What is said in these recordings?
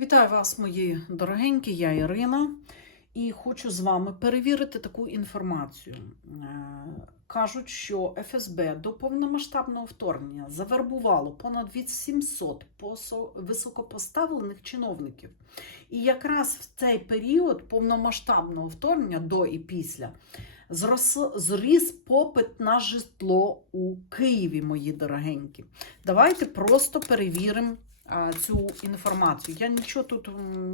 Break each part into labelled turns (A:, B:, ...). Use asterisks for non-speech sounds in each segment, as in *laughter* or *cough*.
A: Вітаю вас, мої дорогенькі, я Ірина, і хочу з вами перевірити таку інформацію. Е, Кажуть, що ФСБ до повномасштабного вторгнення завербувало понад 800 посо- високопоставлених чиновників. І якраз в цей період повномасштабного вторгнення до і після зріс попит на житло у Києві, мої дорогенькі. Давайте просто перевіримо цю інформацію. Я нічого тут,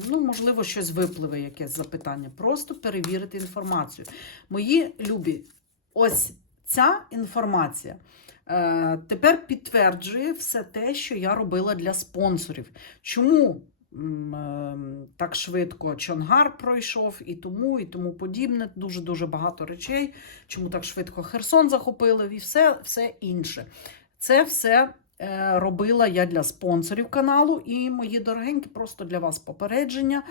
A: ну, можливо, щось випливе, якесь запитання. Просто перевірити інформацію. Мої любі, ось ця інформація. е, Тепер підтверджує все те, що я робила для спонсорів. Чому е, так швидко Чонгар пройшов і тому, і тому подібне. Дуже дуже багато речей. Чому так швидко Херсон захопили, і все, все інше. Це все робила я для спонсорів каналу, і мої дорогенькі, просто для вас попередження.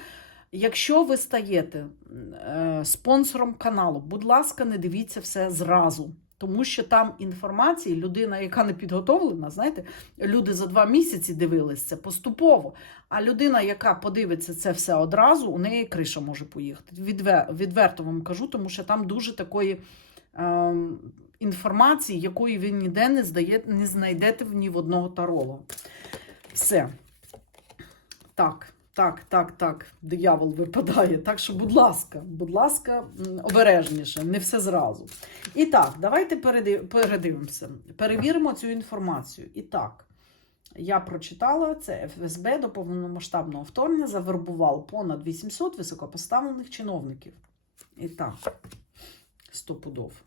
A: Якщо ви стаєте е, спонсором каналу, будь ласка, не дивіться все зразу. Тому що там інформації, людина, яка не підготовлена, знаєте, люди за два місяці дивились це поступово. А людина, яка подивиться це все одразу, у неї криша може поїхати. Відве, відверто вам кажу, тому що там дуже такої е, інформації, якої ви ніде не, здає, не знайдете ні в одного таролога. Все. Так, так, так, так. Диявол випадає. Так що, будь ласка, будь ласка, обережніше, не все зразу. І так, давайте переди- передивимося. Перевіримо цю інформацію. І так, я прочитала це ФСБ до повномасштабного вторгнення завербувало понад 800 високопоставлених чиновників. І так, стопудов.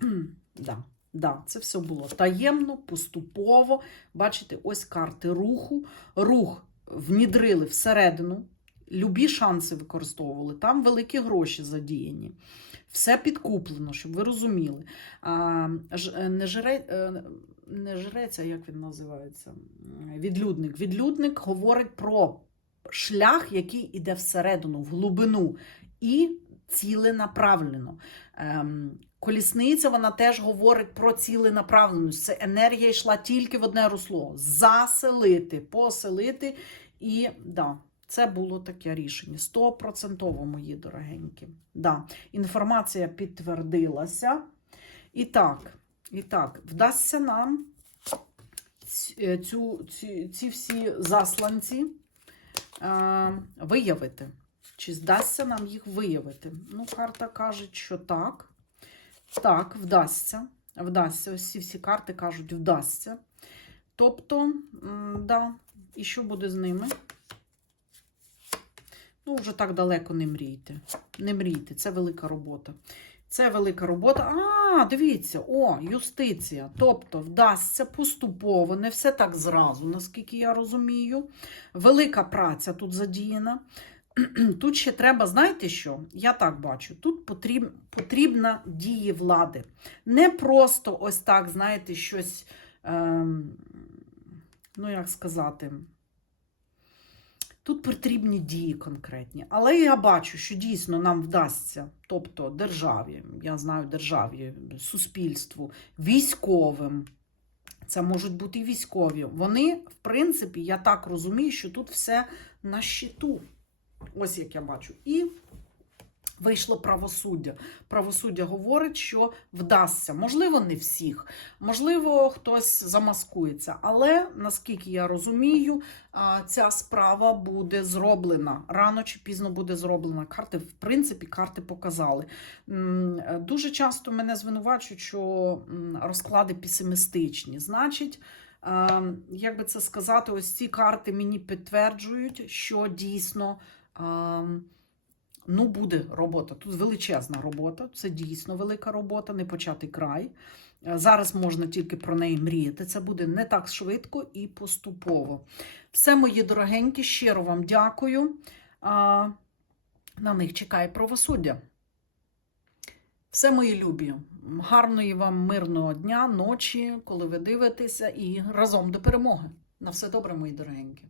A: *clears throat* да, да, це все було таємно, поступово. Бачите, ось карти руху. Рух внідрили всередину, любі шанси використовували, там великі гроші задіяні. Все підкуплено, щоб ви розуміли. А, е, не, жре, е, не жрець, як він називається? Відлюдник. Відлюдник говорить про шлях, який іде всередину, в глибину, і ціленаправлено. Ем, колісниця вона теж говорить про ціленаправленість. Це енергія йшла тільки в одне русло: заселити, поселити. І да, це було таке рішення. Стопроцентово, мої дорогенькі. Да, інформація підтвердилася. І так, і так, вдасться нам е, цю, ці, ці всі засланці е, виявити. Чи здасться нам їх виявити? Ну, карта каже, що так. Так, вдасться. Вдасться. Ось ці всі карти кажуть, вдасться. Тобто, да, і що буде з ними? Ну, вже так далеко не мрійте. Не мрійте, це велика робота. Це велика робота. А, дивіться, о, юстиція. Тобто вдасться поступово, не все так зразу, наскільки я розумію. Велика праця тут задіяна. *clears throat* Тут ще треба, знаєте що? Я так бачу, тут потріб, потрібна дії влади. Не просто ось так, знаєте, щось, ем, ну як сказати, тут потрібні дії конкретні. Але я бачу, що дійсно нам вдасться, тобто державі, я знаю державі, суспільству, військовим. Це можуть бути і військові. Вони, в принципі, я так розумію, що тут все на щиту. Ось як я бачу. І вийшло правосуддя. Правосуддя говорить, що вдасться. Можливо, не всіх, можливо, хтось замаскується. Але наскільки я розумію, ця справа буде зроблена. Рано чи пізно буде зроблена. Карти, в принципі, карти показали. Дуже часто мене звинувачують, що розклади песимістичні. Значить. Е, Як би це сказати, ось ці карти мені підтверджують, що дійсно ну, буде робота. Тут величезна робота, це дійсно велика робота, не початий край. Е, Зараз можна тільки про неї мріяти. Це буде не так швидко і поступово. Все, мої дорогенькі, щиро вам дякую. На них чекає правосуддя. Все, мої любі. Гарної вам мирного дня, ночі, коли ви дивитеся, і разом до перемоги. На все добре, мої дорогенькі.